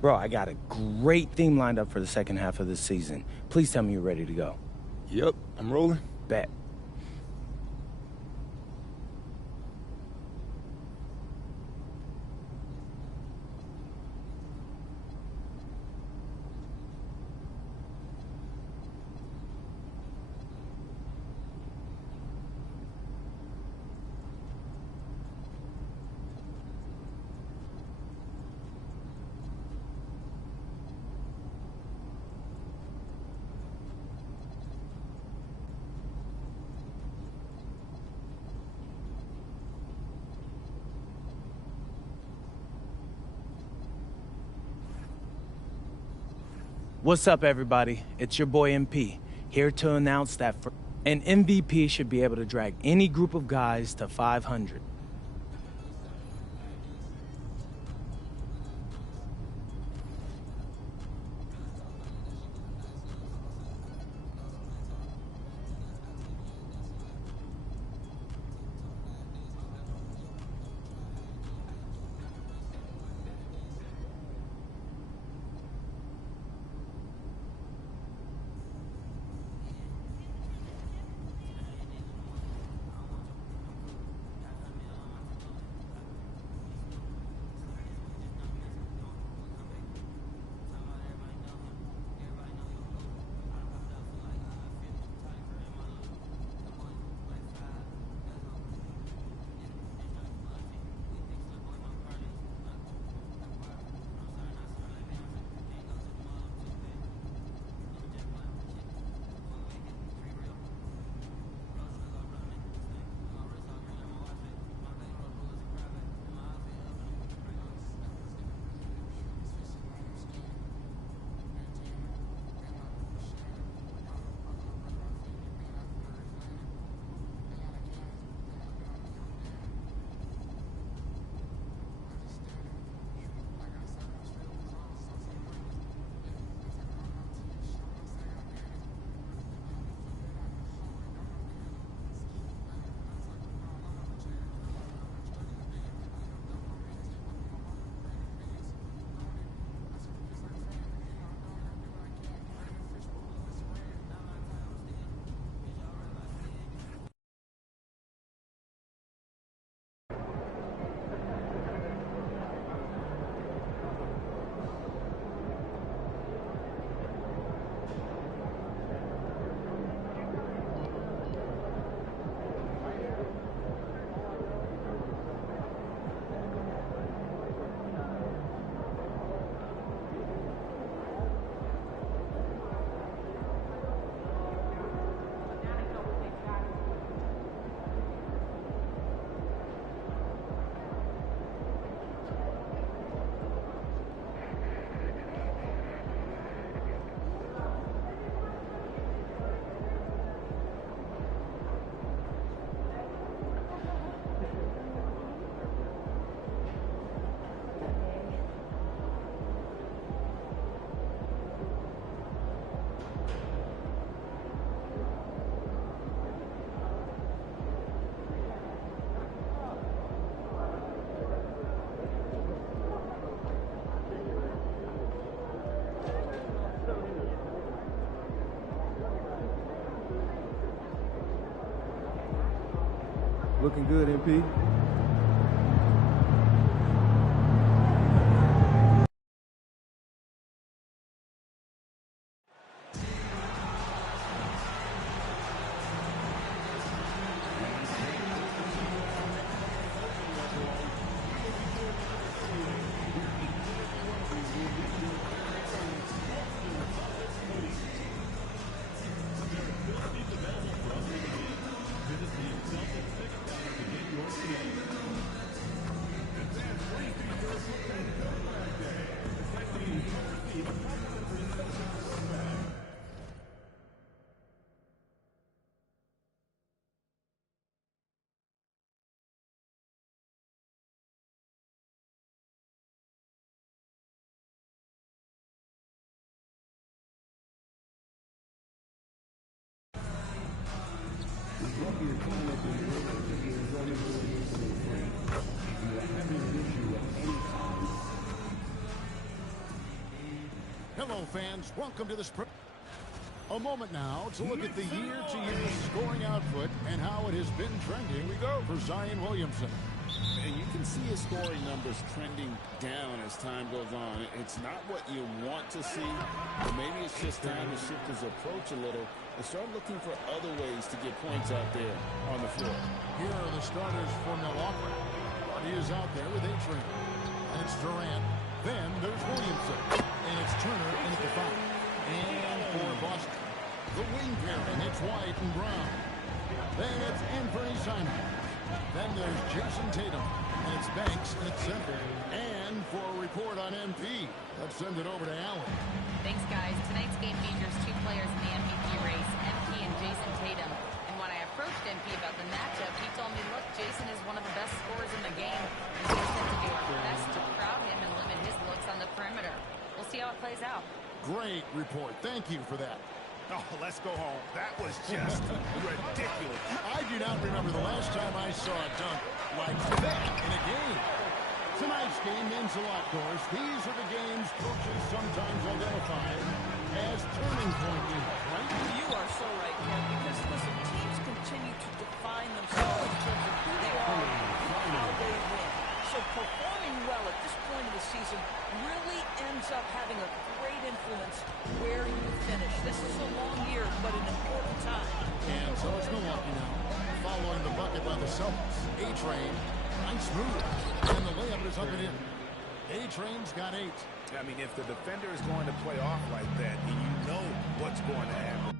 Bro, I got a great theme lined up for the second half of the season. Please tell me you're ready to go. Yep, I'm rolling. Bet. What's up, everybody? It's your boy MP, here to announce that an MVP should be able to drag any group of guys to 500. Looking good, MP. Hello, fans. Welcome to the sprint. A moment now to look at the year-to-year scoring output and how it has been trending for Zion Williamson. And you can see his scoring numbers trending down as time goes on. It's not what you want to see, but maybe it's just time to shift his approach a little and start looking for other ways to get points out there on the floor. Here are the starters for Milwaukee. He is out there with A-Train. And it's Durant. Then there's Williamson. And it's Turner in at the 5. And for Boston, the wing pairing, it's White and Brown. Then it's Anthony Simons. Then there's Jason Tatum. And it's Banks at center. And for a report on MP, let's send it over to Allen. Thanks, guys. Tonight's game features two players in the MVP race, MP and Jason Tatum. And when I approached MP about the matchup, he told me, look, Jason is one of the best scorers in the game. And we just have to do our best to crowd him and limit his looks on the perimeter. We'll see how it plays out. Great report. Thank you for that. Oh, let's go home. That was just ridiculous. I do not remember the last time I saw a dunk like that in a game. Tonight's game means a lot, Doris. These are the games coaches sometimes identify as turning point games, right? You are so right, Ken, because listen, teams continue to define themselves in terms of who they are and how they win. So performing well at this point of the season really ends up having a great influence where you finish. This is a long year, but an important time. And so it's Milwaukee now, following the bucket by the Celtics. A-Train, nice move, and the layup is up and in. A-Train's got 8. I mean, if the defender is going to play off like that, and you know what's going to happen.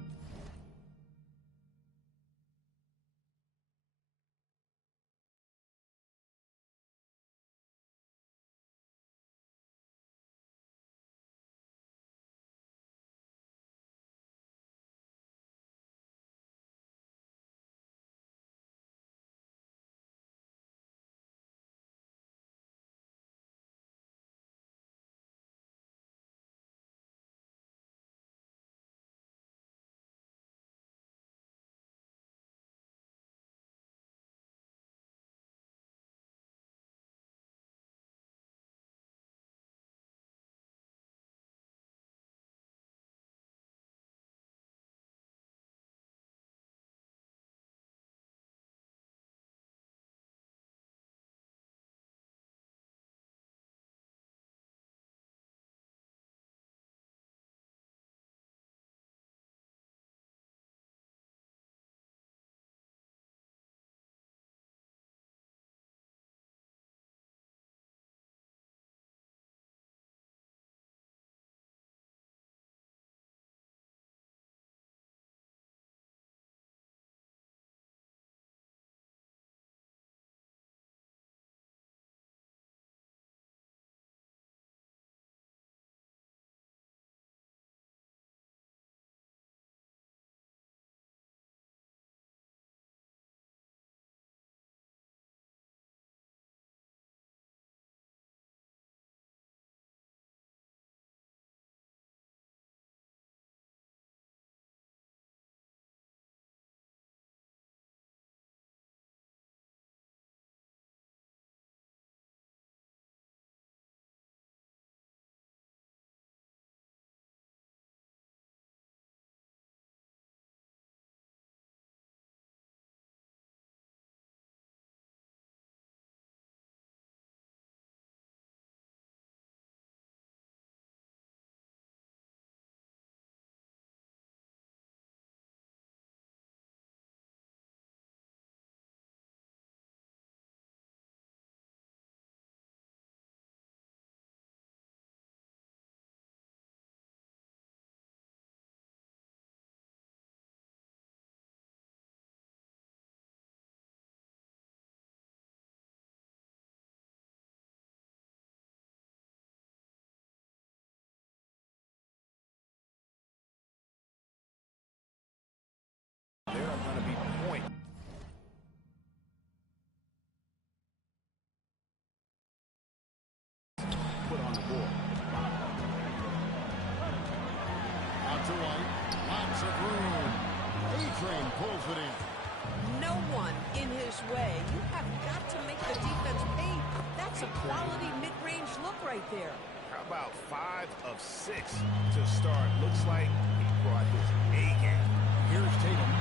That's a quality mid-range look right there. How about 5 of 6 to start? Looks like he brought his A game. Here's Tatum.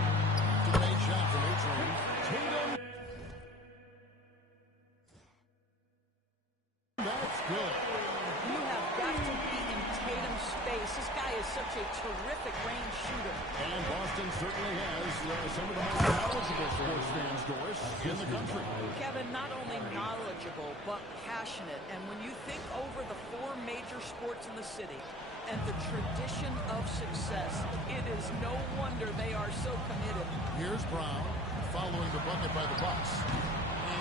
Great shot from A-Train. Tatum. That's good. You have got to be in Tatum's space. This guy is such a terrific range shooter. And Boston certainly has some of the most knowledgeable sports fans, Doris, in the country. Kevin, not only knowledgeable, but passionate. And when you think over the 4 major sports in the city and the tradition of success, it is no wonder they are so committed. Here's Brown following the bucket by the Bucks.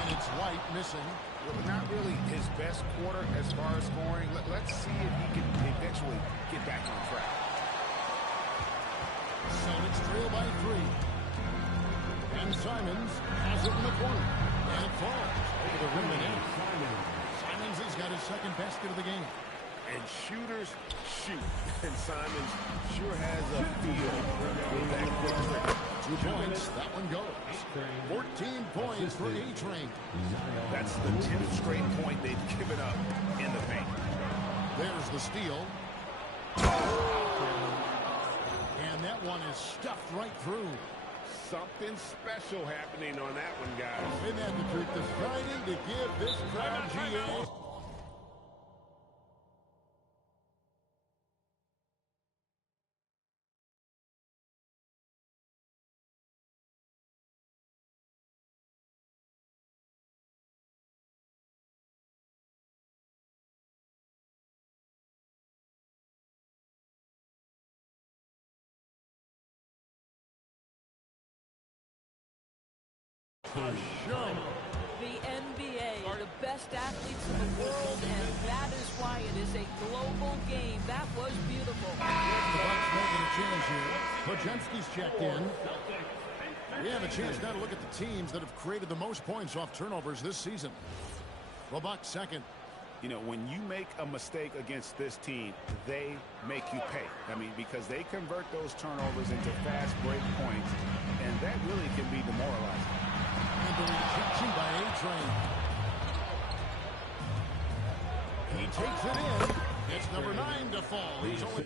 And it's White missing. Well, not really his best quarter as far as scoring. Let's see if he can eventually get back on track. Celtics trail by 3. And Simons has it in the corner. And it falls over the rim and in. Simons has got his second basket of the game. And shooters shoot. And Simons sure has a feel for that quick trigger. 2 points. That one goes. 14 points for A-Train. That's the 10th straight point they've given up in the paint. There's the steal. And that one is stuffed right through. Something special happening on that one, guys. Isn't that the truth? Deciding to give this crowd GA. The NBA are the best athletes in the world, and that is why it is a global game. That was beautiful. The Bucks making a change here. Podziemski's checked in. We have a chance now to look at the teams that have created the most points off turnovers this season. The Bucks second. You know, when you make a mistake against this team, they make you pay. I mean, because they convert those turnovers into fast break points, and that really can be demoralizing. And the rejection by A-Train. He takes it in. It's number 9 to fall. He's only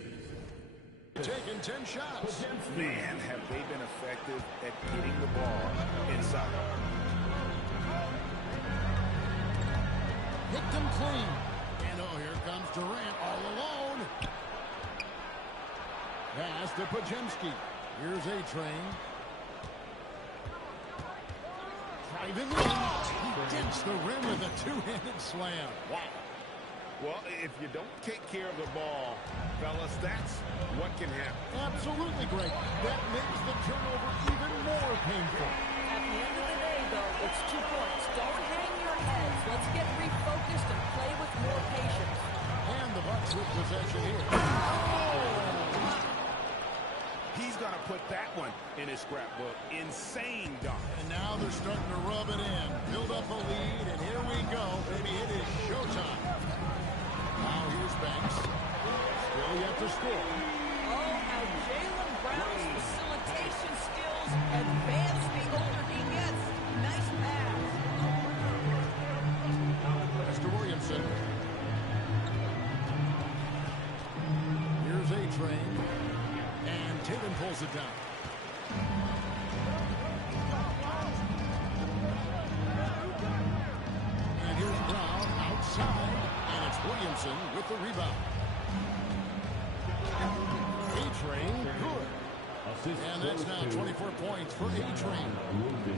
taken 10 shots. Man, have they been effective at getting the ball inside. Hit them clean. And oh, here comes Durant all alone. Pass to Podziemski. Here's A-Train. Driving in. He digs the rim with a 2-handed slam. Wow. Well, if you don't take care of the ball, fellas, that's what can happen. Absolutely great. That makes the turnover even more painful. At the end of the day, though, it's 2 points. Don't hang your heads. Let's get refocused and play with more patience. And the Bucks with possession here. He's going to put that one in his scrapbook. Insane dunk. And now they're starting to rub it in. Build up a lead, and here we go. Baby, it is showtime. Now here's Banks. Still yet to score. Oh, how Jaylen Brown's facilitation skills advance the older he gets. Nice pass. Mr. Williamson. Here's A-Train. And Tatum pulls it down. And here's Brown outside. And it's Williamson with the rebound. A-Train, good. And that's now 24 points for A-Train.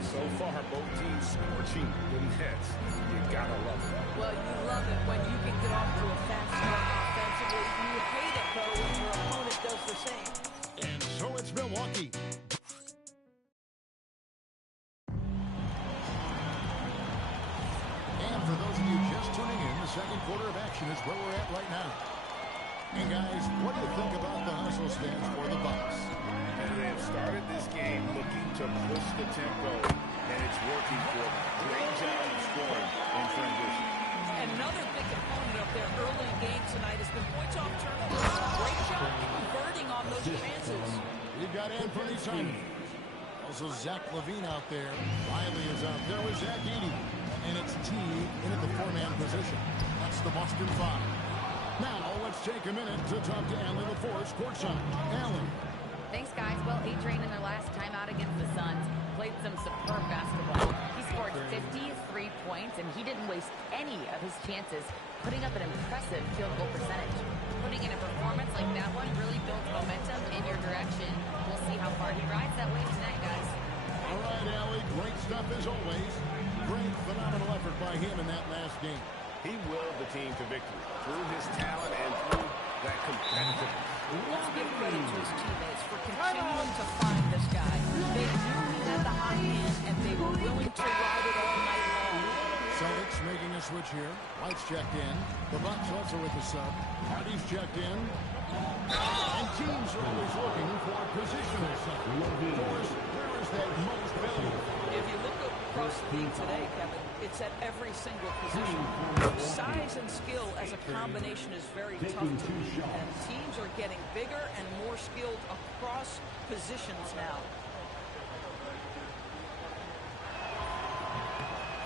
So far, both teams scorching the nets. You gotta love it. Well, you love it when you can get off to a fast start offensively. You hate it, though, when your opponent does the same. And so it's Milwaukee. And for those of you just tuning in, the second quarter of action is where we're at right now. And guys, what do you think about the hustle stance for the Bucks? And they have started this game looking to push the tempo, and it's working for them. Great job of scoring in transition. Another big component of their early game tonight has been points off turnovers. Great job converting on those chances. We've got Anthony Simons. Also Zach LaVine out there. Riley is out there with Zach Edey. And it's T in at the 4-man position. the Boston Five. Now let's take a minute to talk to Allie LaForce courtside. Allie. Thanks, guys. Well, Adrian, in their last time out against the Suns, played some superb basketball. He scored 53 points, and he didn't waste any of his chances, putting up an impressive field goal percentage. Putting in a performance like that one really builds momentum in your direction. We'll see how far he rides that wave tonight, guys. All right, Allie, great stuff as always. Great, phenomenal effort by him in that last game. He willed the team to victory through his talent and through that competitiveness. Let's give credit to his teammates for continuing to find this guy. They knew he had the hot hand, and they were willing to ride it all night long. Celtics making a switch here. White's checked in. The Bucks also with the sub. Hardy's checked in. And teams are always looking for positional sub. Of course, where is that most valuable? If you look across the league today, Kevin, it's at every single position. Size and skill as a combination is very tough to beat, and teams are getting bigger and more skilled across positions now.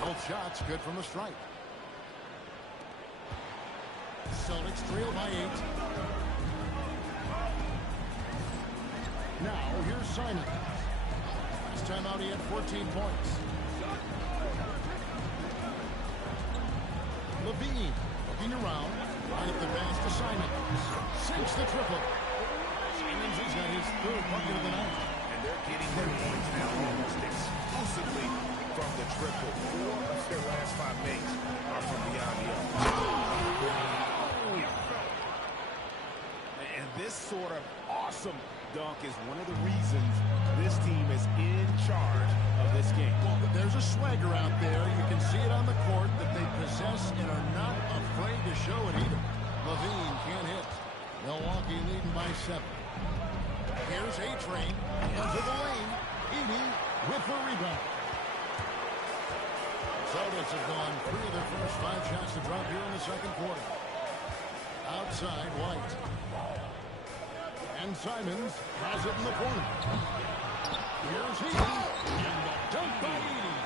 Both shots good from the stripe. Celtics trail by 8. Now, here's Simon. This time out, he had 14 points. Levine looking around. Right at the pass to Simon. Sinks the triple. Simons has got his third bucket of the night. And they're getting their points now almost exclusively from the triple. 4 of their last 5 makes are from beyond the arc. And this sort of awesome dunk is one of the reasons this team is in charge of this game. Well, there's a swagger out there. You can see it on the court that they possess and are not afraid to show it either. Levine can't hit. Milwaukee leading by 7. Here's A-Train into the lane. Edey with the rebound. Celtics have gone 3 of their first 5 shots to drop here in the second quarter. Outside, White. And Simons has it in the corner. Here's Edey. And the dunk by Edey.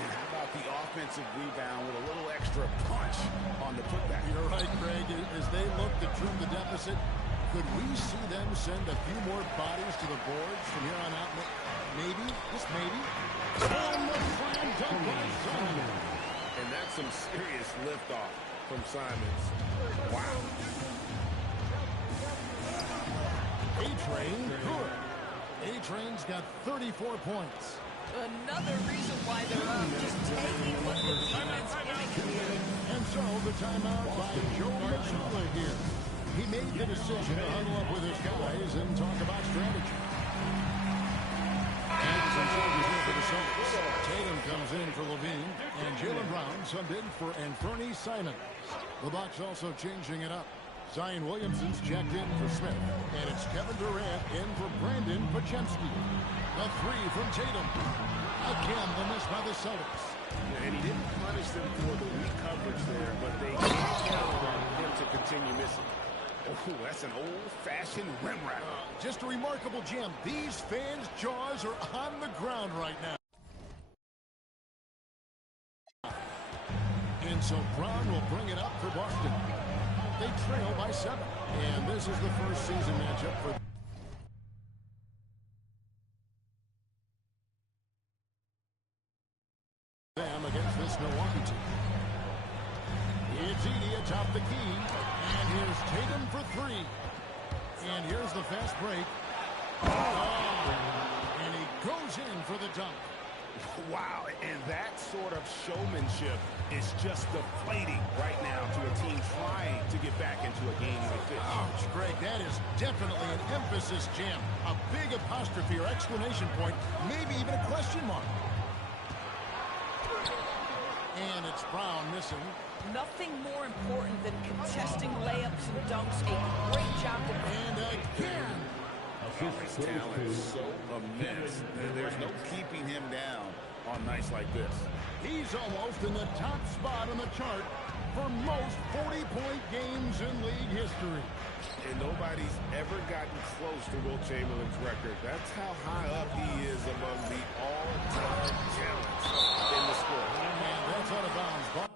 How about the offensive rebound with a little extra punch on the putback? You're right, Greg. As they look to trim the deficit, could we see them send a few more bodies to the boards from here on out? Maybe, just maybe. And the slam dunk by Simons. And that's some serious liftoff from Simons. Wow. A-Train, good. A-Train's got 34 points. Another reason why they're up, just taking what the defense giving here. And so the timeout by Joe Mazzulla here. He made the decision to huddle up with his guys and talk about strategy. And some changes here for the Celtics. Tatum comes in for Levine, and Jaylen Brown subbed in for Anthony Simons. The Bucks also changing it up. Zion Williamson's checked in for Smith, and it's Kevin Durant in for Brandon Podziemski. A 3 from Tatum. Again, the miss by the Celtics. And he didn't punish them for the weak coverage there, but they can't count on him to continue missing. Oh, that's an old-fashioned rim wrap. Just a remarkable gem. These fans' jaws are on the ground right now. And so Brown will bring it up for Boston. They trail by 7. And this is the first season matchup for them against this Milwaukee team. It's Edey atop the key. And here's Tatum for 3. And here's the fast break. Oh, and he goes in for the dunk. Wow, and that sort of showmanship is just deflating right now to a team trying to get back into a game like this. Ouch, Greg, that is definitely an emphasis jam. A big apostrophe or exclamation point, maybe even a question mark. And it's Brown missing. Nothing more important than contesting layups and dunks. A great job. And again. His talent is so immense. There's no keeping him down on nights like this. He's almost in the top spot on the chart for most 40-point games in league history. And nobody's ever gotten close to Wilt Chamberlain's record. That's how high up he is among the all-time talents in the sport. And that's out of bounds.